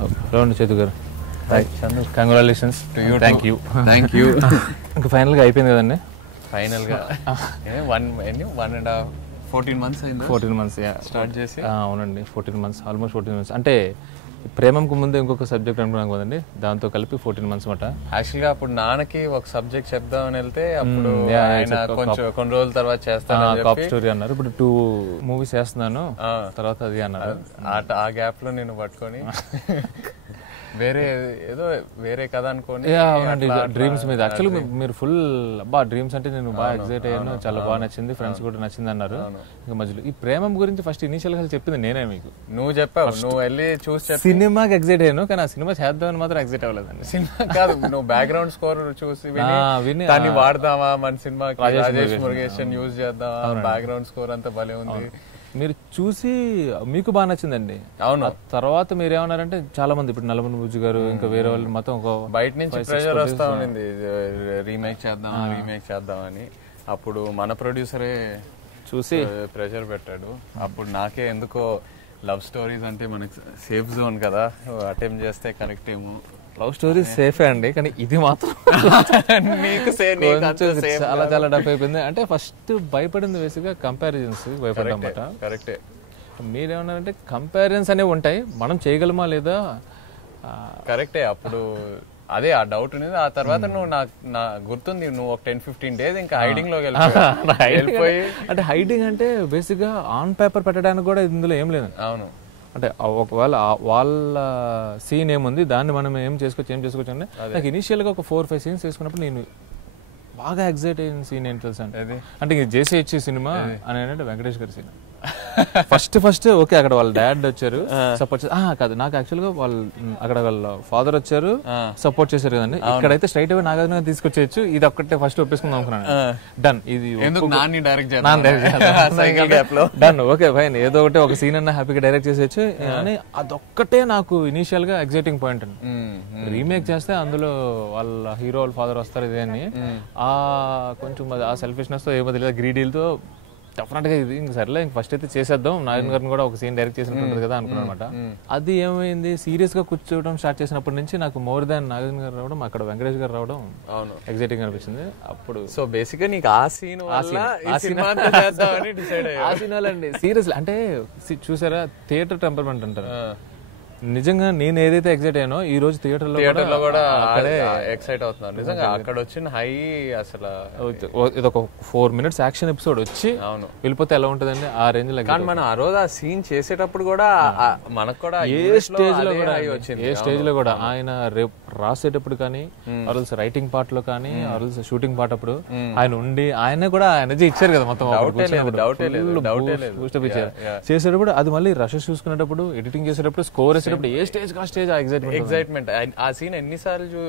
Hello అండి చేతు గారు. కంగ్రాచులేషన్స్. Thank you. ఇంకా ఫైనల్గా అయిపోయింది కదండి. ఫైనల్గా 14 months అయింది. 14 months స్టార్ట్ చేసి. అవునండి, 14 months, ఆల్మోస్ట్ 14 months. అంటే ప్రేమంకు ముందు ఇంకొక సబ్జెక్ట్ అనుకున్నాం కదండి, దాంతో కలిపి 14 months మాట. యాక్చువల్గా అప్పుడు నాన్నకి ఒక సబ్జెక్ట్ చెప్దామని వెళ్తే అప్పుడు ఆయన కొంచెం కొన్ని రోజుల తర్వాత చేస్తాను కాప్ స్టోరీ అన్నారు. ఇప్పుడు 2 movies చేస్తున్నాను తర్వాత అది అన్నారు. ఆ గ్యాప్ లో నేను పట్టుకొని వేరే కథ అనుకోని డ్రీమ్స్ మీద యాక్చువల్లీ మీరు ఫుల్ డ్రీమ్స్ అంటే నేను బాగా ఎక్సైట్ అయ్యాను, చాలా బాగా నచ్చింది, ఫ్రెండ్స్ కూడా నచ్చింది అన్నారు. ఇంకా మధ్యలో ఈ ప్రేమం గురించి ఫస్ట్ ఇనిషియల్ గా చెప్పింది నేనే మీకు. నువ్వు చెప్పావు, నువ్వు వెళ్ళి చూసి సినిమాకి ఎక్సైట్ అయ్యాను, కానీ ఆ సినిమా చేద్దామని మాత్రం ఎక్సైట్ అవ్వలేదండి. సినిమా కాదు, నువ్వు బ్యాక్గ్రౌండ్ స్కోర్ చూసి విని దాన్ని వాడదామా మన సినిమాకి, రాజేష్ మురుగేషన్ యూజ్ చేద్దామా, బ్యాక్గ్రౌండ్ స్కోర్ అంతా భలే ఉంది. మీరు చూసి మీకు బాగా నచ్చిందండి. అవును. తర్వాత మీరు ఏమన్నారంటే చాలా మంది ఇప్పుడు నల్లమని బుజ్జు గారు ఇంకా వేరే వాళ్ళు మొత్తం బయట నుంచి ప్రెషర్ వస్తా ఉంది, రీమేక్ చేద్దామని. అప్పుడు మన ప్రొడ్యూసరే చూసి ప్రెషర్ పెట్టాడు. అప్పుడు నాకే ఎందుకో లవ్ స్టోరీస్ అంటే మనకి సేఫ్ జోన్ కదా, అటెంప్ట్ చేస్తే కరెక్ట్ ఏమో. లవ్ స్టోరీ సేఫే అండి, కానీ ఇది మాత్రం చాలా చాలా డఫ్ అయిపోయింది. అంటే ఫస్ట్ భయపడింది బేసిక్గా కంపారిజన్స్ భయపడ్డామట. కరెక్టే. మీరేమన్నారంటే కంపారిజన్స్ అనేవి ఉంటాయి, మనం చేయగలమా లేదా. కరెక్టే. అప్పుడు అదే ఆ డౌట్ ఉండేది. ఆ తర్వాత నువ్వు నా గుర్తుంది, నువ్వు ఒక 10-15 days ఇంకా హైడింగ్ లోకి వెళ్ళిపోయి. అంటే హైడింగ్ అంటే బేసిక్ గా ఆన్ పేపర్ పెట్టడానికి కూడా ఇందులో ఏం లేదు. అవును. అంటే ఒకవేళ వాళ్ళ సీన్ ఏముంది దాన్ని మనం ఏం చేసుకోవచ్చు అంటే నాకు ఇనిషియల్ గా ఒక 4-5 scenes చేసుకున్నప్పుడు నేను బాగా ఎక్సైట్ అయిన సీన్ ఏంటి తెలుసా అంటే జేసీహెచ్ సినిమా అని అంటే వెంకటేష్ గారి సీన్. ఫస్ట్ ఓకే, అక్కడ వాళ్ళ డాడ్ వచ్చారు సపోర్ట్ కాదు, నాకు యాక్చువల్ గా వాళ్ళు అక్కడ వాళ్ళ ఫాదర్ వచ్చారు సపోర్ట్ చేశారు కదండి. ఇక్కడైతే స్ట్రైట్ అవే నాగార్జున తీసుకొచ్చేయచ్చు, ఇది ఒక్కటే ఫస్ట్ ఒప్పేసుకుందాం అనుకున్నాను. డన్, ఇది డన్, ఓకే ఫైన్, ఏదో ఒకటి ఒక సీన్ అన్న హ్యాపీగా డైరెక్ట్ చేసేయచ్చు అని. అదొక్కటే నాకు ఇనిషియల్ గా ఎగ్జైటింగ్ పాయింట్ అండి. రీమేక్ చేస్తే అందులో వాళ్ళ హీరో వాళ్ళ ఫాదర్ వస్తారు ఇదే అని ఆ కొంచెం ఆ సెల్ఫిష్నెస్ తో ఏమో తెలియదు, గ్రీడీలతో డెఫినెట్ గా ఇది ఇంక సర్లే ఇంక ఫస్ట్ అయితే చేసేద్దాం, నారాయణ గారిని కూడా ఒక సీన్ డైరెక్ట్ చేసినట్టు కదా అనుకున్నాను అనమాట. అది ఏమైంది, సీరియస్ గా కూర్చోవడం స్టార్ట్ చేసినప్పటి నుంచి నాకు మోర్ దాన్ నాగార్జున గారు రావడం, అక్కడ వెంకటేష్ గారు రావడం ఎగ్జైటింగ్ అనిపించింది. అప్పుడు సో బేసిక్ గా నీకు ఆ సీన్ అండి సీరియస్లీ అంటే చూసారా థియేటర్ టెంపర్మెంట్ అంటారు. నిజంగా నేను ఏదైతే ఎక్సైట్ అయ్యానో ఈ రోజు థియేటర్ లో కూడా ఎక్సైట్ అవుతున్నాను. నిజంగా అక్కడ వచ్చిన హై అసలు ఇది ఒక 4 minutes యాక్షన్ ఎపిసోడ్ వచ్చి వెళ్ళిపోతే ఎలా ఉంటదండి ఆ రేంజ్ లో. కానీ మనం ఆ రోజు ఆ సీన్ చేసేటప్పుడు కూడా మనకు కూడా ఏ స్టేజ్ లో కూడా ఆయన రేపు రాసేటప్పుడు కానీ ఆర్ఎల్స్ రైటింగ్ పార్ట్ లో కానీ ఆర్ఎల్స్ షూటింగ్ పార్ట్ అప్పుడు ఆయన ఉండి ఆయన కూడా ఎనర్జీ ఇచ్చారు కదా మొత్తం చేసేటప్పుడు. అది మళ్ళీ రషెస్ చూసుకునేటప్పుడు ఎడిటింగ్ చేసేటప్పుడు స్కోర్ ఏ స్టేజ్ కా స్టేజ్ ఎక్సైట్మెంట్. ఆ సీన్ ఎన్నిసార్లు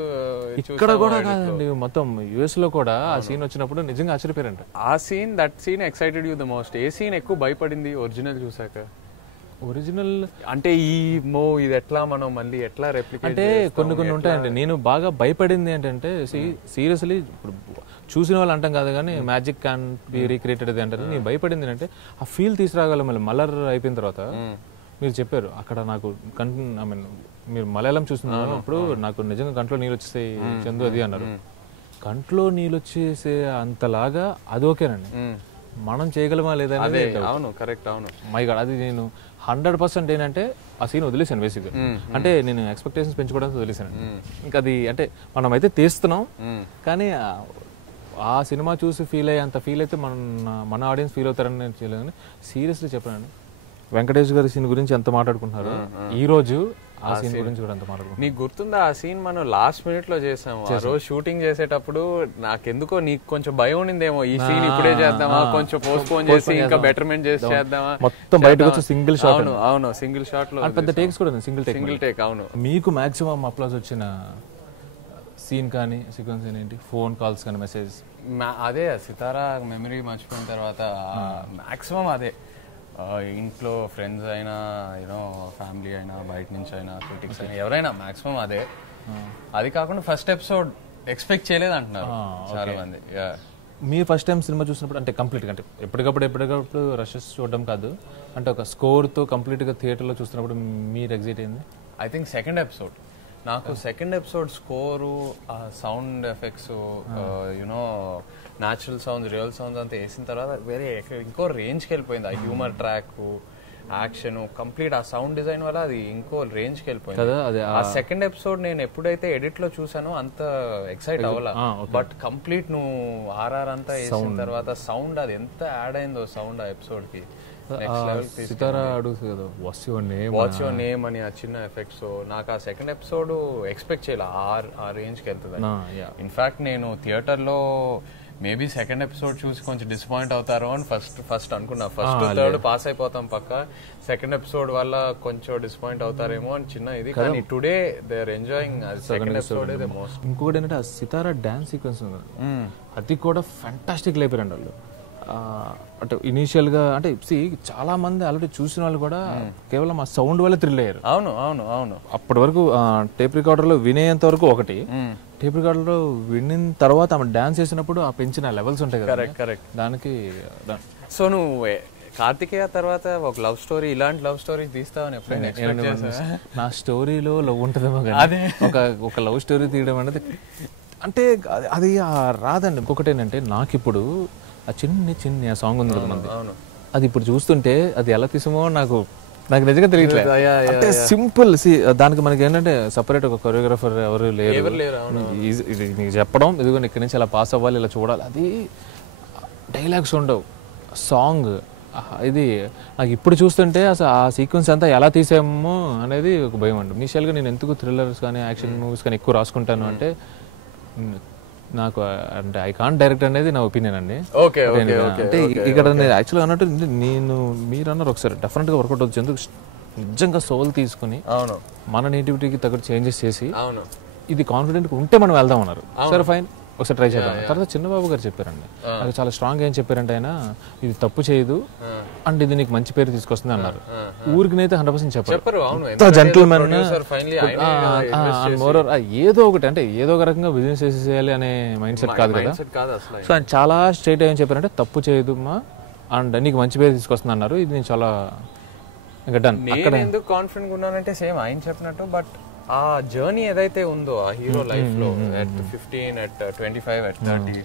ఇక్కడ కూడా కాదండి, మొత్తం యుఎస్ లో కూడా ఆ సీన్ వచ్చినప్పుడు నిజంగా ఆశ్చర్యపోయారంట. ఆ scene that scene excited you the most. ఏ సీన్ ఎక్కువ భయపడింది ఒరిజినల్ చూసాక? ఒరిజినల్ అంటే ఇది ఎట్లా మనం మళ్ళీ ఎట్లా రెప్లికేట్ అంటే కొన్ని ఉంటాయండి. నేను బాగా భయపడింది ఏంటంటే సీరియస్లీ ఇప్పుడు చూసిన వాళ్ళు అంటాం కాదు కానీ మ్యాజిక్ క్యాన్ బి రీక్రియేటెడ్ అంటారు. నేను భయపడింది అంటే ఆ ఫీల్ తీసుకురాగలం. మళ్ళీ మలర్ అయిపోయిన తర్వాత మీరు చెప్పారు అక్కడ నాకు ఐ మీన్ మీరు మలయాళం చూస్తున్నారు అప్పుడు నాకు నిజంగా కంట్లో నీళ్ళు వచ్చేసాయి చందు అది అన్నారు. కంట్లో నీళ్ళు వచ్చేసే అంతలాగా అది ఓకేనండి, మనం చేయగలమా లేదా అనేది. అవును, కరెక్ట్. అవును, మై గాడ్, అది నేను 100% ఏంటంటే ఆ సీన్ వదిలేసాను బేసిక్గా. అంటే నేను ఎక్స్పెక్టేషన్స్ పెంచుకోవడానికి వదిలేసాను. ఇంకా అది అంటే మనం అయితే తీస్తున్నాం కానీ ఆ సినిమా చూసి ఫీల్ అయ్యే అంత ఫీల్ అయితే మన ఆడియన్స్ ఫీల్ అవుతారని నేను చేయలేదు. సీరియస్లీ చెప్పాను, వెంకటేష్ గారి సీన్ గురించి ఎంత మాట్లాడుకుంటున్నారు ఈ రోజు ఆ సీన్ గురించి కూడా ఎంత మాట్లాడుకుంటున్నారు. నీకు గుర్తుందా ఆ సీన్ మనం లాస్ట్ మినిట్ లో చేసాము. ఆ రోజు షూటింగ్ చేసేటప్పుడు నాకెందుకో నీకు కొంచెం భయం ఉండిందేమో, ఈ సీన్ ఇప్పుడే చేద్దామా, కొంచెం పోస్ట్పోన్ చేసి ఇంకా బెటర్మెంట్ చేసి చేద్దామా, మొత్తం బయటకు వచ్చి సింగిల్ షాట్. అవును, సింగిల్ షాట్ లో పెద్ద టేక్స్ కూడా సింగిల్ టేక్. అవును. మీకు మాక్సిమం అప్లాజ్ వచ్చిన సీన్ కానీ సీక్వెన్స్ ఏంటి? ఫోన్ కాల్స్ కానీ మెసేజ్? అదే సితారా మెమరీ మర్చిపోయిన తర్వాత మాక్సిమం అదే. ఇంట్లో ఫ్రెండ్స్ అయినా యూనో ఫ్యామిలీ అయినా బయట నుంచి అయినా క్రిటిక్స్ అయినా ఎవరైనా మాక్సిమం అదే. అది కాకుండా ఫస్ట్ ఎపిసోడ్ ఎక్స్పెక్ట్ చేయలేదు అంటున్నారు చాలా మంది. మీరు ఫస్ట్ టైం సినిమా చూసినప్పుడు అంటే కంప్లీట్గా అంటే ఎప్పటికప్పుడు రషెస్ చూడడం కాదు, అంటే ఒక స్కోర్తో కంప్లీట్గా థియేటర్లో చూస్తున్నప్పుడు మీరు ఎగ్జైట్ అయింది? ఐ థింక్ సెకండ్ ఎపిసోడ్ నాకు second episode score, sound effects, you know natural sounds, real sounds అంతా వేసిన తర్వాత వేరే ఇంకో రేంజ్కి వెళ్ళిపోయింది. ఆ హ్యూమర్ ట్రాక్, యాక్షన్, కంప్లీట్ ఆ సౌండ్ డిజైన్ వల్ల అది ఇంకో రేంజ్కి వెళ్ళిపోయింది. ఆ సెకండ్ ఎపిసోడ్ నేను ఎప్పుడైతే ఎడిట్ లో చూసానో అంత ఎక్సైట్ అవ్వాల, బట్ కంప్లీట్ నువ్వు ఆర్ఆర్ అంతా వేసిన తర్వాత సౌండ్ అది ఎంత యాడ్ అయిందో సౌండ్ ఆ ఎపిసోడ్ కి. సితారా అడుగుతుంది కదా వాట్స్ యువర్ నేమ్ అని ఆ చిన్న ఎఫెక్ట్స్ నాకు ఆ సెకండ్ ఎపిసోడ్ ఎక్స్పెక్ట్ చేయాలి ఆ రేంజ్కి వెళ్తుంది. ఇన్ఫాక్ట్ నేను థియేటర్లో మేబీ సెకండ్ ఎపిసోడ్ చూసి కొంచెం డిసప్పాయింట్ అవుతారు అని ఫస్ట్ అనుకున్నా. ఫస్ట్ థర్డ్ పాస్ అయిపోతాం పక్క, సెకండ్ ఎపిసోడ్ వల్ల కొంచెం డిసప్పాయింట్ అవుతారేమో అని చిన్న ఇది. కానీ today they are enjoying second episode the most. ఇంకొకటి ఏంటంటే ఆ సితారా డాన్స్ సీక్వెన్స్ ఉంది, అది కూడా ఫ్యాంటాస్టిక్ లేపారండి వాళ్ళు. అంటే ఇనీషియల్ గా అంటే చాలా మంది ఆల్రెడీ చూసిన వాళ్ళు కూడా కేవలం ఆ సౌండ్ వల్ల థ్రిల్ అయ్యారు. అవును అవును అవును. అప్పటి వరకు టేప్ రికార్డర్ లో వినేంత వరకు ఒకటి, టేప్ రికార్డర్ లో విన్న తర్వాత ఆమె డాన్స్ చేసినప్పుడు ఆ పెంచిన లెవెల్స్ ఉంటాయి కదా, కరెక్ట్ దానికి. సో నువ్వు కార్తికేయ తర్వాత ఒక లవ్ స్టోరీ, ఇలాంటి లవ్ స్టోరీ తీస్తావని ఎప్పుడైనా ఎక్స్పెక్ట్ చేసావా? నా స్టోరీలో లవ్ ఉంటుందేమో కానీ ఒక లవ్ స్టోరీ తీయడం అనేది అంటే అది రాదండి. ఇంకొకటి ఏంటంటే నాకు ఇప్పుడు ఆ చిన్న సాంగ్ ఉంది కదా మనది, అది ఇప్పుడు చూస్తుంటే అది ఎలా తీసామో నాకు నిజంగా తెలియట్లేదు. అంటే సింపుల్ దానికి మనకి ఏంటంటే సపరేట్ ఒక కొరియోగ్రాఫర్ ఎవరు లేరు, నీకు చెప్పడం ఇదిగో ఇక్కడి నుంచి అలా పాస్ అవ్వాలి, ఇలా చూడాలి, అది డైలాగ్స్ ఉండవు, సాంగ్ ఇది నాకు ఇప్పుడు చూస్తుంటే అసలు ఆ సీక్వెన్స్ అంతా ఎలా తీసామో అనేది ఒక భయం అండి. ఇనిషియల్గా నేను ఎందుకు థ్రిల్లర్స్ కానీ యాక్షన్ మూవీస్ కానీ ఎక్కువ రాసుకుంటాను అంటే నాకు అంటే ఐ కాంట్ డైరెక్ట్ అనేది నా ఒపీనియన్ అండి. అంటే ఇక్కడ నేను యాక్చువల్గా అన్నట్టు మీరు అన్నారు ఒకసారి డెఫినెట్గా వర్కౌట్ అవుతుంది. ఎందుకు నిజంగా సోల్ తీసుకుని మన నేటివిటీకి తగ్గట్టు చేంజెస్ చేసి ఇది కాన్ఫిడెంట్ ఉంటే మనం వెళ్దాం అన్నారు. సరే ఫైన్, ఒకసారి ట్రై చేద్దాం. తర్వాత చిన్నబాబు గారు చెప్పారండి, నాకు చాలా స్ట్రాంగ్ ఏం చెప్పారంటే ఆయన ఇది తప్పు చేయదు అండ్ ఇది నీకు మంచి పేరు తీసుకొస్తుంది అన్నారు. ఊరికినైతే 100% చెప్పారు, జెంటిల్మెన్ ఏదో ఒకటి అంటే ఏదో ఒక రకంగా బిజినెస్ చేసేయాలి అనే మైండ్ సెట్ కాదు కదా. సో ఆయన చాలా స్ట్రైట్ ఏం చెప్పారంటే తప్పు చేయదు మా అండ్ నీకు మంచి పేరు తీసుకొస్తుంది అన్నారు. ఇది నేను చాలా డన్. అక్కడ ఎందుకు కాన్ఫిడెంట్ ఉన్నానంటే సేమ్ ఆయన చెప్పినట్టు, బట్ ఆ జర్నీ ఏదైతే ఉందో ఆ హీరో లైఫ్ లో at 15, at 25, at 30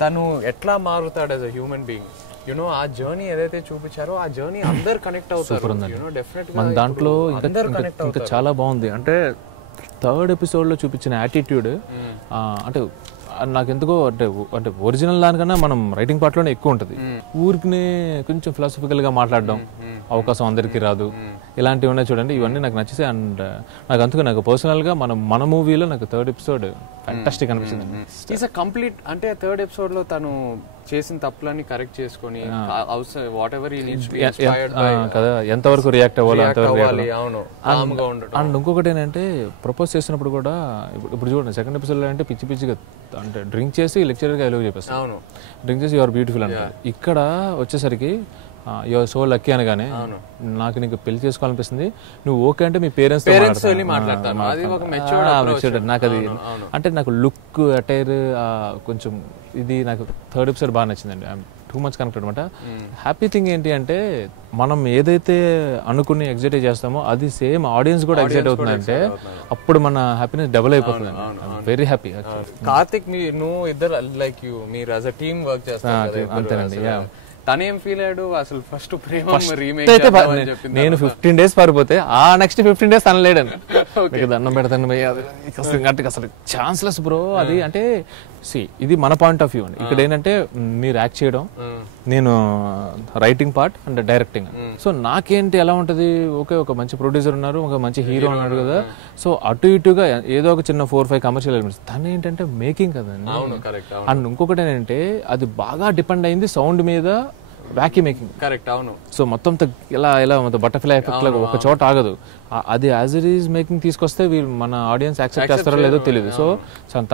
తను ఎట్లా మారుతాడు as a human being, you know ఆ జర్నీ ఏదైతే చూపించారో ఆ జర్నీ అందరు కనెక్ట్ అవుతారు. మన దాంట్లో ఇంకా చాలా బాగుంది. అంటే థర్డ్ ఎపిసోడ్ లో చూపించిన యాటిట్యూడ్ అంటే నాకు ఎందుకో అంటే ఒరిజినల్ దానికన్నా మనం రైటింగ్ పార్ట్ లోనే ఎక్కువ ఉంటుంది. ఊరికి కొంచెం ఫిలాసఫికల్ గా మాట్లాడడం, అవకాశం అందరికీ రాదు, ఇలాంటివి ఉన్నాయి చూడండి, ఇవన్నీ నాకు నచ్చేసాయి. అండ్ నాకు అందుకు నాకు పర్సనల్ గా మన మూవీలో నాకు థర్డ్ ఎపిసోడ్ ఫ్యాంటాస్టిక్ అనిపించింది. ఈస్ అ కంప్లీట్ అంటే థర్డ్ ఎపిసోడ్ లో తను చేసిన తప్పులన్నీ కరెక్ట్ చేసుకొని వాట్ ఎవర్ కదా ఎంతవరకు రియాక్ట్ అవ్వాలి. అండ్ ఇంకొకటి ఏంటంటే ప్రపోజ్ చేసినప్పుడు కూడా ఇప్పుడు చూడండి సెకండ్ ఎపిసోడ్ లో అంటే పిచ్చి పిచ్చిగా అంటే డ్రింక్ చేసి లెక్చరర్ గా ఎలుగు చెప్పేస్తాను, డ్రింక్ చేసి యువర్ బ్యూటిఫుల్ అంటే. ఇక్కడ వచ్చేసరికి యువర్ సో లక్కీ అనగానే నాకు నీకు పెళ్లి చేసుకోవాలనిపిస్తుంది, నువ్వు ఓకే అంటే మీ పేరెంట్స్ నాకు అది అంటే నాకు లుక్ అటైర్ కొంచెం ఇది నాకు థర్డ్ ఎపిసోడ్ బాగా నచ్చిందండి. ఐఎమ్ టూ మచ్ కనెక్టెడ్ అనమాట. హ్యాపీ థింగ్ ఏంటి అంటే మనం ఏదైతే అనుకుని ఎగ్జైట్ చేస్తామో అది సేమ్ ఆడియన్స్ కూడా ఎగ్జైట్ అవుతుందంటే అప్పుడు మన హ్యాపీనెస్ డబుల్ అయిపోతుంది. Very happy. కార్తిక్ నువ్వు ఇద్దరు లైక్ యూ మీరు యాజ్ అ టీమ్ వర్క్ చేస్తారు అంతేనండి. తనేం ఫీల్ అయ్యాడు అసలు ఫస్ట్ ప్రేమ రీమేక్ నేను 15 days పారిపోతే ఆ నెక్స్ట్ 15 days తన లేడని దండం పెడతాను అసలు ఛాన్స్లెస్ బ్రో అది. అంటే ఇది మన పాయింట్ ఆఫ్ వ్యూ అండి. ఇక్కడ ఏంటంటే మీరు యాక్ట్ చేయడం, నేను writing part and directing. So నాకేంటి ఎలా ఉంటది, ఓకే ఒక మంచి ప్రొడ్యూసర్ ఉన్నారు, ఒక మంచి హీరో అన్నాడు కదా, సో అటు ఇటుగా ఏదో ఒక చిన్న 4-5 కమర్షియల్ ఎలిమెంట్స్. తను ఏంటంటే మేకింగ్ కదండి. అండ్ ఇంకొకటి ఏంటంటే అది బాగా డిపెండ్ అయింది సౌండ్ మీద, వ్యాక్యూమ్ మేకింగ్. కరెక్ట్, అవును. సో మొత్తం ఇలా మొత్తం బటర్ఫ్లై ఎఫెక్ట్ లాగా ఒక చోట ఆగదు. అది యాజ్ ఇట్ ఈజ్ మేకింగ్ తీసుకొస్తే వీళ్ళు మన ఆడియన్స్ యాక్సెప్ట్ చేస్తారో లేదో తెలియదు. సో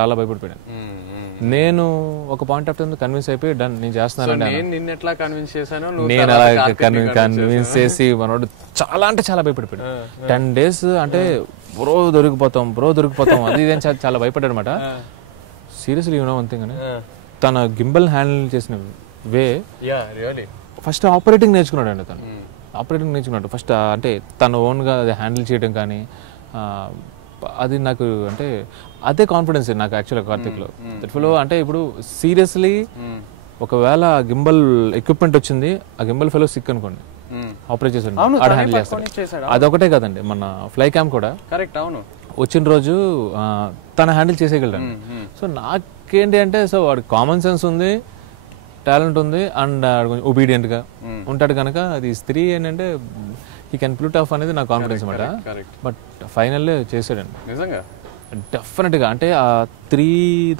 చాలా భయపడిపోయాను నేను. ఒక పాయింట్ ఆఫ్ టైం కన్విన్స్ అయిపోయి డన్ నేను చేస్తున్నాను. నేను అలా కన్విన్స్ చేసి మనోడు చాలా అంటే చాలా భయపడిపోయాడు. 10 days అంటే బ్రో దొరికిపోతాం అది ఇదేం చాలా భయపడ్డాడు అనమాట. Seriously you know one thing అని తన గింబల్ హ్యాండిల్ చేసిన వే, ఫస్ట్ ఆపరేటింగ్ నేర్చుకున్నాడు అండి. తను ఆపరేటింగ్ నేర్చుకున్నాడు ఫస్ట్. అంటే తన ఓన్గా అది హ్యాండిల్ చేయడం కానీ అది నాకు అంటే అదే కాన్ఫిడెన్స్ నాకు యాక్చువల్గా కార్తిక్లో. దట్ఫుల్లో అంటే ఇప్పుడు సీరియస్లీ ఒకవేళ గింబల్ ఎక్విప్మెంట్ వచ్చింది, ఆ గింబల్ ఫెలో సిక్ అనుకోండి, ఆపరేట్ చేసాడు, ఆడ హ్యాండిల్ చేస్తాడు. అదొకటే కదండి, మన ఫ్లై క్యామ్ కూడా కరెక్ట్. అవును, వచ్చిన రోజు తన హ్యాండిల్ చేసేయగలడు. సో నాకేంటి అంటే, సో వాడికి కామన్ సెన్స్ ఉంది, టాలెంట్ ఉంది, అండ్ కొంచెం ఒబీడియంట్గా ఉంటాడు కనుక అది స్త్రీ ఏంటంటే ఈ కెన్ పుల్ ఇట్ ఆఫ్ అనేది నా కాన్ఫిడెన్స్ అనమాట. బట్ ఫైనల్లీ చేసాడండి నిజంగా డెఫినెట్గా. అంటే ఆ 3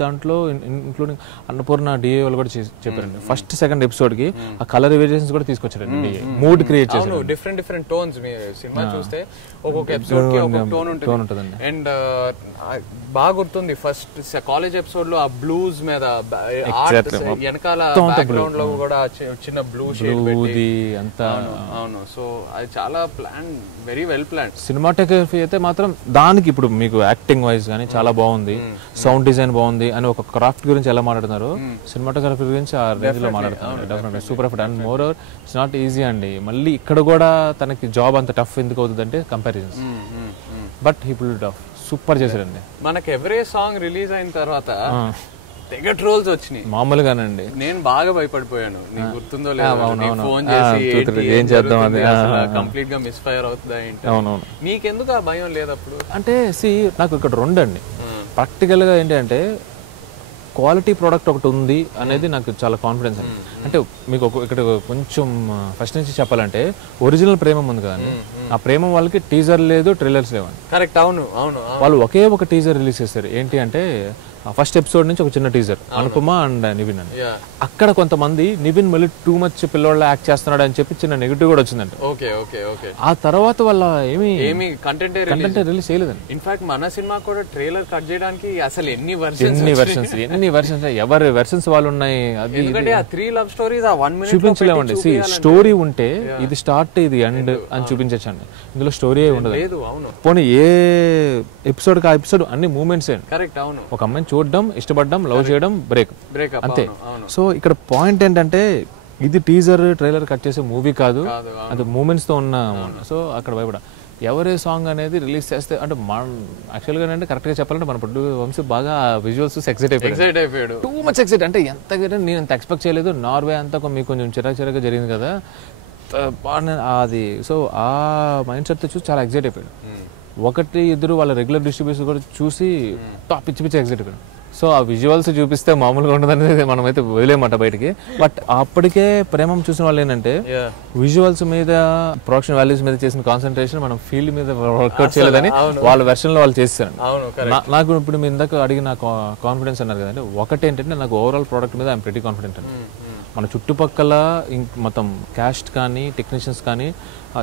దాంట్లో ఇంక్లూడింగ్ అన్నపూర్ణ డిఏ వాళ్ళు కూడా చెప్పారండి. ఫస్ట్ సెకండ్ ఎపిసోడ్కి ఆ కలర్ వేరియేషన్స్ కూడా తీసుకొచ్చారండి డిఏ, మూడ్ క్రియేట్ చేశారు. డిఫరెంట్ టోన్స్ మీ సినిమా చూస్తే ఒక్కొక్క ఎపిసోడ్ కి ఒక్కొక్క టోన్ ఉంటుంది. అండ్ బాగా గుర్తుంది ఫస్ట్ కాలేజ్ ఎపిసోడ్ లో ఆ బ్లూస్ మీద వెనకాల బ్యాక్గ్రౌండ్ లో కూడా చిన్న బ్లూ షేడ్ పెట్టి అంతా. అవును, సో అది చాలా plan, very well plan. Cinematography అయితే మాత్రం దానికి ఇప్పుడు మీకు యాక్టింగ్ వైజ్ కానీ చాలా బాగుంది, సౌండ్ డిజైన్ బాగుంది అని ఒక క్రాఫ్ట్ గురించి ఎలా మాట్లాడుతున్నారు, సినిమాటోగ్రఫీ గురించి ఆ రేంజ్ లో మాట్లాడుతున్నారు. Definitely super effort. And more over it's not easy అండి. మళ్ళీ ఇక్కడ కూడా తనకి జాబ్ అంత టఫ్ ఎందుకు అవుతుంది అంటే comparisons, but he pulled it of. Super చేశారండి. మనకి ఎవరీ సాంగ్ రిలీజ్ అయిన తర్వాత తెగ ట్రోల్స్ వచ్చినాయి మామూలుగానండి. నేను బాగా భయపడిపోయాను, నీకు గుర్తుందో లేదో, ఫోన్ చేసి ఏం చేద్దాం అది కంప్లీట్ గా మిస్ ఫైర్ అవుతుందా ఏంటి. అవునవును, మీకెందుకు ఆ భయం లేదు అప్పుడు? అంటే నాకు ఇక్కడ 2 అండి. ప్రాక్టికల్ గా ఏంటి అంటే క్వాలిటీ ప్రోడక్ట్ ఒకటి ఉంది అనేది నాకు చాలా కాన్ఫిడెన్స్ అండి. అంటే మీకు ఇక్కడ కొంచెం ఫస్ట్ నుంచి చెప్పాలంటే ఒరిజినల్ ప్రేమం ఉంది కదండి, ఆ ప్రేమం వాళ్ళకి టీజర్ లేదు, ట్రైలర్స్ లేవండి. కరెక్ట్. అవును అవును, వాళ్ళు ఒకే ఒక టీజర్ రిలీజ్ చేస్తారు. ఏంటి అంటే ఫస్ట్ ఎపిసోడ్ నుంచి ఒక చిన్న టీజర్, అనుపమ అండ్ నివిన్ అని. అక్కడ కొంతమంది నివిన్ మళ్ళీ టూ మచ్ పిల్లోళ్ళ యాక్ట్ చేస్తున్నాడు అని చెప్పి చిన్న నెగిటివ్ కూడా వచ్చిందంట. ఆ తర్వాత వాళ్ళ ఏమి కంటెంట్ రిలీజ్ చేయలేదండి. ఇన్ఫాక్ట్ మన సినిమా కూడా ట్రైలర్ కట్ చేయడానికి అసలు ఎన్ని వెర్షన్స్ ఎవరి వెర్షన్స్ వాళ్ళు ఉన్నాయి. ఎందుకంటే ఆ 3 లవ్ స్టోరీస్ ఆ 1 మినిట్ చూపించలేమండి. స్టోరీ ఉంటే ఇది స్టార్ట్ ఇది ఎండ్ అని చూపించండి, ఇందులో స్టోరీ ఉండదు. పోనీ ఏ ఎపిసోడ్ ఆ ఎపిసోడ్ అన్ని మూమెంట్స్. కరెక్ట్. అవును, ఒక అమ్మాయిని చూడడం, ఇష్టపడడం, లవ్ చేయడం, బ్రేక్ అంతే. సో ఇక్కడ పాయింట్ ఏంటంటే ఇది టీజర్ ట్రైలర్ కట్ చేసే మూవీ కాదు, అది మూమెంట్స్ తో ఉన్న. సో అక్కడ భయపడ ఎవరే సాంగ్ అనేది రిలీజ్ చేస్తే అంటే యాక్చువల్గా అంటే కరెక్ట్ గా చెప్పాలంటే మన ప్రొడ్యూ వంశీ బాగా విజువల్స్ ఎక్సైట్ అయిపోయాడు. టూ మచ్ ఎక్సైట్ అంటే ఎంత నేను అంత ఎక్స్పెక్ట్ చేయలేదు. నార్వే అంతా మీకు కొంచెం చిరాకుగా జరిగింది కదా అది. సో ఆ మైండ్ సెట్ చూసి చాలా ఎక్సైట్ అయిపోయాడు. 1-2 వాళ్ళ రెగ్యులర్ డిస్ట్రిబ్యూషన్ కూడా చూసి పిచ్చి ఎక్సైట్ అయిపోయాడు. సో ఆ విజువల్స్ చూపిస్తే మామూలుగా ఉండదనేది మనమైతే వదిలేమాట బయటికి. బట్ అప్పటికే ప్రేమం చూసిన వాళ్ళు ఏంటంటే విజువల్స్ మీద, ప్రొడక్షన్ వాల్యూస్ మీద చేసిన కాన్సన్ట్రేషన్ మనం ఫీల్డ్ మీద వర్కౌట్ చేయలేదని వాళ్ళ వెర్షన్ లో వాళ్ళు చేస్తారు. నాకు ఇప్పుడు మీ ఇందాక అడిగిన కాన్ఫిడెన్స్ అన్నారు కదండి, ఒకటి ఏంటంటే నాకు ఓవరాల్ ప్రోడక్ట్ మీద ఐఎమ్ ప్రిటీ కాన్ఫిడెంట్ అండి. మన చుట్టుపక్కల మొత్తం క్యాస్ట్ కానీ టెక్నీషియన్స్ కానీ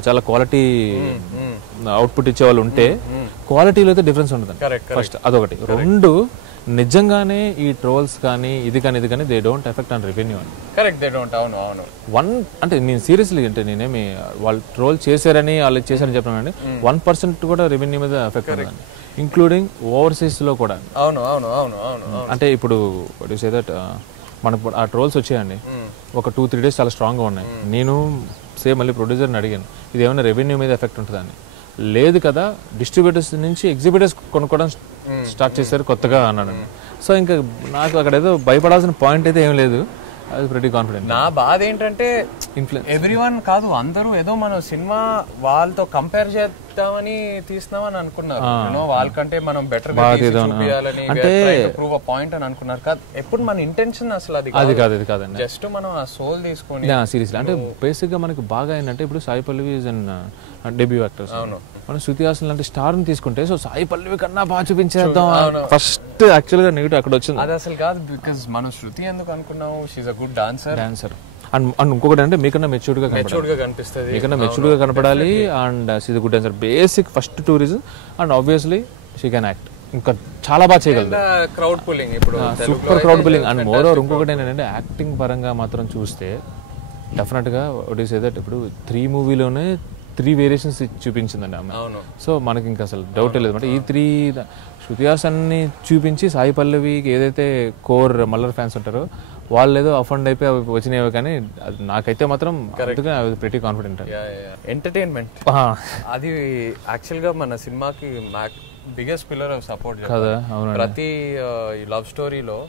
చాలా క్వాలిటీ అవుట్పుట్ ఇచ్చే వాళ్ళు ఉంటే క్వాలిటీలో అయితే డిఫరెన్స్ ఉంటుంది ఫస్ట్, అదొకటి. 2 నిజంగానే ఈ ట్రోల్స్ కానీ ఇది కానీ they don't effect on revenue అని. Correct, they don't. అవును అవును. 1 అంటే నేను సీరియస్లీ అంటే నేనేమి వాళ్ళు ట్రోల్ చేశారని వాళ్ళు చేశారని చెప్పానండి, 1% కూడా రెవెన్యూ మీద ఎఫెక్ట్ అవుతుంది, ఇంక్లూడింగ్ ఓవర్సీస్ లో కూడా. అవును అవును అవును అవును. అంటే ఇప్పుడు సే దట్ మనకు ఆ ట్రోల్స్ వచ్చాయండి, ఒక 2-3 డేస్ చాలా స్ట్రాంగ్గా ఉన్నాయి. నేను మళ్ళీ ప్రొడ్యూసర్ని అడిగాను ఇది ఏమైనా రెవెన్యూ మీద ఎఫెక్ట్ ఉంటుందని. లేదు కదా, డిస్ట్రిబ్యూటర్స్ నుంచి ఎగ్జిబిటర్స్ కొనుక్కోవడం స్టార్ట్ చేశారు కొత్తగా అన్నాడు. సో ఇంకా నాకు అక్కడ ఏదో భయపడాల్సిన పాయింట్ అయితే ఏం లేదు, అది ప్రిటీ కాన్ఫిడెంట్. నా బాధ ఏంటంటే ఎవ్రీవన్ కాదు, అందరూ ఏదో మనం సినిమా వాళ్ళతో కంపేర్ చేద్దామని తీస్తున్నామని అనుకున్నారు. వాళ్ళకంటే మనం బెటర్ అంటే ప్రూవ్ అ పాయింట్ అని అనుకున్నారు. కాదు, ఎప్పుడు మన ఇంటెన్షన్ అసలు అది కాదండి. జస్ట్ మనం ఆ సోల్ తీసుకొని సీరియస్లీ అంటే బేసిక్ గా మనకి బాగా ఏంటంటే ఇప్పుడు Sai Pallavi is an debut actors. మనం శృతి హాసన్ లాంటి స్టార్ ని తీసుకుంటే సో సాయి పల్లవి కన్నా బాగా చూపించేద్దాం ఫస్ట్ యాక్చువల్ గా నెగిటివ్ అక్కడ వచ్చింది. అది అసలు కాదు, బికాజ్ మనం శృతి ఎందుకు అనుకున్నాము, she's a good dancer. And ఇంకొకటి అంటే మీకన్నా మెచ్యూర్డ్ గా కనిపిస్తుంది, మీకన్నా మెచ్యూర్డ్ గా కనపడాలి. And she's a good dancer, basic first 2 reason. And obviously she can act, ఇంకా చాలా బాగా చేయగలదు. క్రౌడ్ పుల్లింగ్, ఇప్పుడు super crowd pulling. And moreover ఇంకొకటి ఏంటంటే యాక్టింగ్ పరంగా మాత్రం చూస్తే డెఫినెట్ గా ఇప్పుడు 3 మూవీలోనే 3 వేరియేషన్స్ చూపించిందండి ఆమె. సో మనకి ఇంకా అసలు డౌట్ లేదు అంటే ఈ 3 శృతి హాసన్ని చూపించి సాయి పల్లవికి ఏదైతే కోర్ మల్లర్ ఫ్యాన్స్ ఉంటారో వాళ్ళు ఏదో అఫండ్ అయిపోయి అవి వచ్చినాయి, కానీ నాకైతే మాత్రం ప్రిటీ కాన్ఫిడెంట్. ఎంటర్టైన్మెంట్ అది యాక్చువల్గా మన సినిమాకి బిగ్గెస్ట్ పిల్లర్ ఆఫ్ సపోర్ట్ కదా. ప్రతి లవ్ స్టోరీలో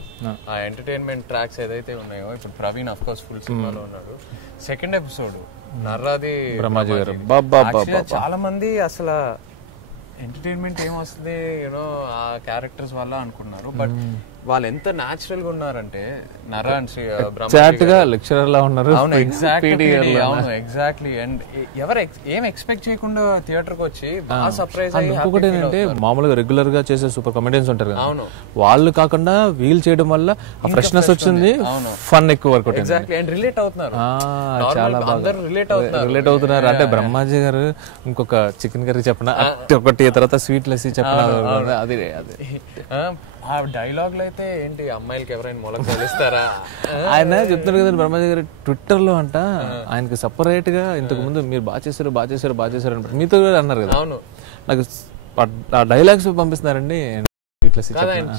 ఆ ఎంటర్టైన్మెంట్ ట్రాక్స్ ఏదైతే ఉన్నాయో, ఇప్పుడు ప్రవీణ్ అఫ్ కోర్స్ ఫుల్ సినిమాలో ఉన్నాడు. సెకండ్ ఎపిసోడ్ నర్రాది బ్రహ్మాజీ గారు చాలా మంది అసలు ఎంటర్టైన్మెంట్ ఏమొస్తుంది యూనో ఆ క్యారెక్టర్స్ వల్ల అనుకున్నారు, బట్ వాళ్ళు ఎంత న్యాచురల్ గా ఉన్నారంటే నర్రా లెక్చరర్ లా ఉన్నారు. అవును ఎగ్జాక్ట్లీ. అండ్ ఎవరు ఏం ఎక్స్పెక్ట్ చేయకుండా థియేటర్ కి వచ్చి బాగా సర్ప్రైజ్ అయ్యి. ఇంకొకటి ఏంటంటే మామూలుగా రెగ్యులర్ గా చేసే సూపర్ కామెడియన్స్ ఉంటారు కదా, వాళ్ళు కాకుండా వీల్ చేయడం వల్ల ఆ ఫ్రెష్నెస్ వచ్చింది, ఫన్ ఎక్కువ వర్కౌట్. ఎగ్జాక్ట్లీ. అండ్ రిలేట్ అవుతున్నారు, చాలా బాగా రిలేట్ అవుతున్నారు. అంటే బ్రహ్మాజీ గారు ఇంకొక చికెన్ కర్రీ చెప్పిన ఒకటి, తర్వాత స్వీట్ లస్సీ చెప్పిన, అది ఆ డైలాగ్ లో అయితే ఏంటి అమ్మాయిలకి ఎవరైనా మొలక తెలుస్తారా ఆయన చెప్తున్నారు కదా బ్రహ్మాజీ గారు ట్విట్టర్ లో అంట. ఆయనకి సపరేట్ గా ఇంతకు ముందు మీరు బాగా చేశారు అని మీతో అన్నారు కదా. అవును, నాకు ఆ డైలాగ్స్ పంపిస్తున్నారండి.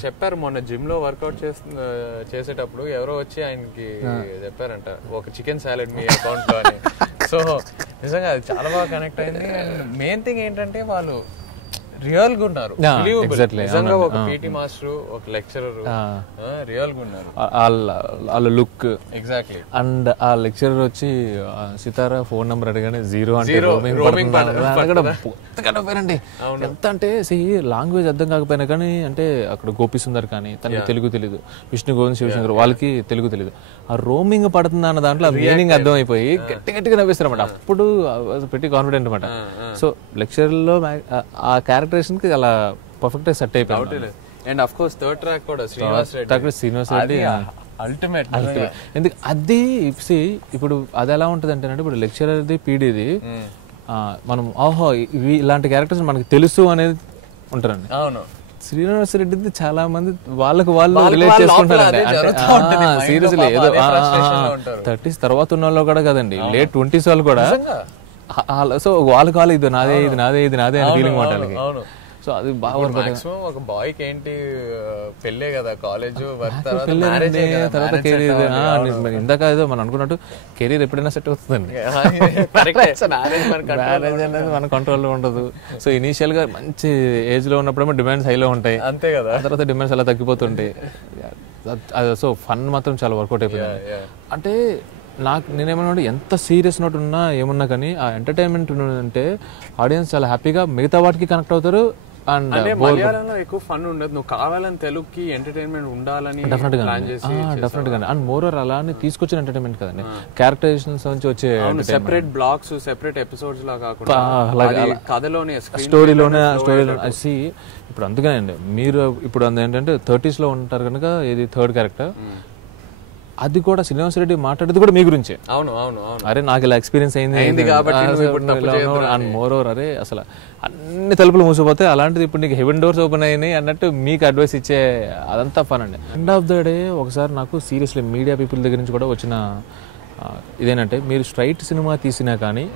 చెప్పారు మొన్న జిమ్ లో వర్కౌట్ చేసేటప్పుడు ఎవరో వచ్చి ఆయనకి చెప్పారంట ఒక చికెన్ సాలెడ్ మీ అకౌంట్ లో అని. సో నిజంగా అది చాలా బాగా కనెక్ట్ అయింది. అండ్ మెయిన్ థింగ్ ఏంటంటే వాళ్ళు రియల్ గా ఉన్నారు, నిజంగా ఒక పీటీ మాస్టర్, ఒక లెక్చరర్ రియల్ గా ఉన్నారు. వాళ్ళ లుక్ ఎగ్జాక్ట్లీ. అండ్ ఆ లెక్చరర్ వచ్చి సితారా ఫోన్ నెంబర్ అడగానే జీరో అంటే పేరండి. ఎంత అంటే లాంగ్వేజ్ అర్థం కాకపోయినా కానీ, అంటే అక్కడ గోపి సుందర్ కానీ తనకి తెలుగు తెలీదు, విష్ణు గోవింద్ శివశంకర్ వాళ్ళకి తెలుగు తెలీదు, ఆ రోమింగ్ పడుతుంది అన్న దాంట్లో మీనింగ్ అర్థం అయిపోయి గట్టిగా నవ్వేస్తారు అనమాట. అప్పుడు పెట్టి కాన్ఫిడెంట్ అనమాట. సో లెక్చర్ లో ఆ క్యారెక్టరేషన్ కి అలా పర్ఫెక్ట్ సెట్ అయిపోయింది. And of course third track కూడా శ్రీనివాస్ రెడ్డి అల్టిమేట్. ఎందుకు అది ఇప్పుడు అది ఎలా ఉంటది అంటే, ఇప్పుడు లెక్చరర్ది పీడీది మనం ఓహో ఇలాంటి క్యారెక్టర్స్ మనకి తెలుసు అనేది ఉంటారండి. అవును, శ్రీనివాస్ రెడ్డిది చాలా మంది వాళ్ళకు వాళ్ళు రిలేట్ చేసుకుంటారండి. సీరియస్లీ ఏదో 30s తర్వాత ఉన్న వాళ్ళు కూడా కదండి, late 20s వాళ్ళు కూడా. సో వాళ్ళకి వాళ్ళు ఇది నాదే అని ఫీలింగ్ మాట. సో అది బాగా ఒక బాయ్ కి ఏంటి పెళ్ళే కదా, కాలేజ్ తర్వాత కెరీర్. ఇందాక ఏదో మనం అనుకున్నట్టు కెరీర్ ఎప్పుడైనా సెట్ అవుతుందండి, మ్యారేజ్ అనేది మన కంట్రోల్లో ఉండదు. సో ఇనీషియల్ గా మంచి ఏజ్ లో ఉన్నప్పుడేమో డిమాండ్స్ హైలో ఉంటాయి, అంతే కదా. తర్వాత డిమాండ్స్ అలా తగ్గిపోతుంటాయి. సో ఫన్ మాత్రం చాలా వర్కౌట్ అయిపోయింది. అంటే నేనేమన్నా ఎంత సీరియస్ నోట్ ఉన్నా ఏమున్నా కానీ ఆ ఎంటర్టైన్మెంట్ అంటే ఆడియన్స్ చాలా హ్యాపీగా మిగతా వాటికి కనెక్ట్ అవుతారు. అండ్ మలయాళంలో ఎక్కువ ఫన్ ఉండదు, నువ్వు కావాలని తెలుగుకి ఎంటర్టైన్మెంట్ ఉండాలని డెఫినెట్ గా. అండ్ మోరర్ అలానే తీసుకొచ్చిన ఎంటర్టైన్మెంట్ కదండి, క్యారెక్టరైజేషన్స్ నుంచి వచ్చే సెపరేట్ బ్లాక్స్, సెపరేట్ ఎపిసోడ్స్ లా కాకుండా కథలోనే స్టోరీలోనే ఇప్పుడు అందుకనే అండి మీరు ఇప్పుడు ఏంటంటే 30s లో ఉంటారు కనుక ఇది థర్డ్ క్యారెక్టర్, అది కూడా శ్రీనివాస్ రెడ్డి మాట్లాడేది కూడా మీ గురించే. అవును, అరే నాకు ఇలా ఎక్స్పీరియన్స్ అయింది అండ్ మోర్ ఓవర్ అరే అసలు అన్ని తలుపులు మూసిపోతే అలాంటిది ఇప్పుడు నీకు హెవెన్ డోర్స్ ఓపెన్ అయినాయి అన్నట్టు మీకు అడ్వైస్ ఇచ్చే అదంతా ఫన్ అండి. ఎండ్ ఆఫ్ ద డే ఒకసారి నాకు సీరియస్లీ మీడియా పీపుల్ దగ్గర నుంచి కూడా వచ్చిన ఇదేంటంటే, మీరు స్ట్రైట్ సినిమా తీసినా కానీ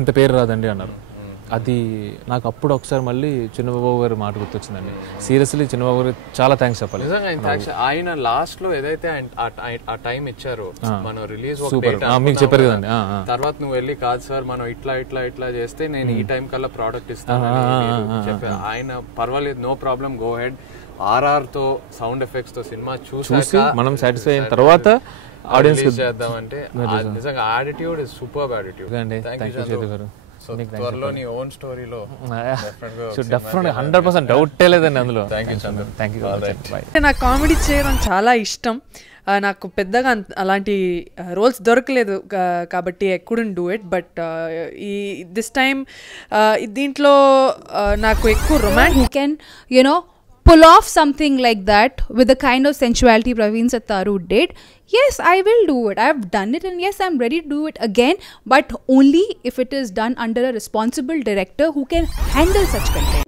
ఇంత పేరు రాదండి అన్నారు. అది నాకు అప్పుడు ఒకసారి మళ్ళీ చిన్నబాబు గారి మాట గుర్తొచ్చిందండి. సీరియస్లీ చిన్నబాబు గారు చాలా థ్యాంక్స్ చెప్పాలి. ఆయన లాస్ట్ లో ఏదైతే ఆ టైం ఇచ్చారో మనం రిలీజ్ మీకు చెప్పారు కదండి, తర్వాత నువ్వు వెళ్ళి కాదు సార్ మనం ఇట్లా చేస్తే నేను ఈ టైం కల్లా ప్రోడక్ట్ ఇస్తాను చెప్పారు ఆయన. పర్వాలేదు, no problem, go ahead. RR తో సౌండ్ ఎఫెక్ట్స్ తో సినిమా చూసి మనం సాటిస్ఫై అయిన తర్వాత ఆడియన్స్ చేద్దామంటే నిజంగా attitude is superb attitude. Thank you Chetu గారు. త్వరలో నీ ఓన్ స్టోరీలో 100% డౌటే లేదండి అందులో. నాకు కామెడీ చేయడం చాలా ఇష్టం. నాకు పెద్దగా అలాంటి రోల్స్ దొరకలేదు కాబట్టి I couldn't do it. But ఈ దిస్ టైమ్ దీంట్లో నాకు ఎక్కువ romantic pull off something like that with the kind of sensuality Praveen Sattaru did. Yes, I will do it. I have done it and yes, I'm ready to do it again, but only if it is done under a responsible director who can handle such content.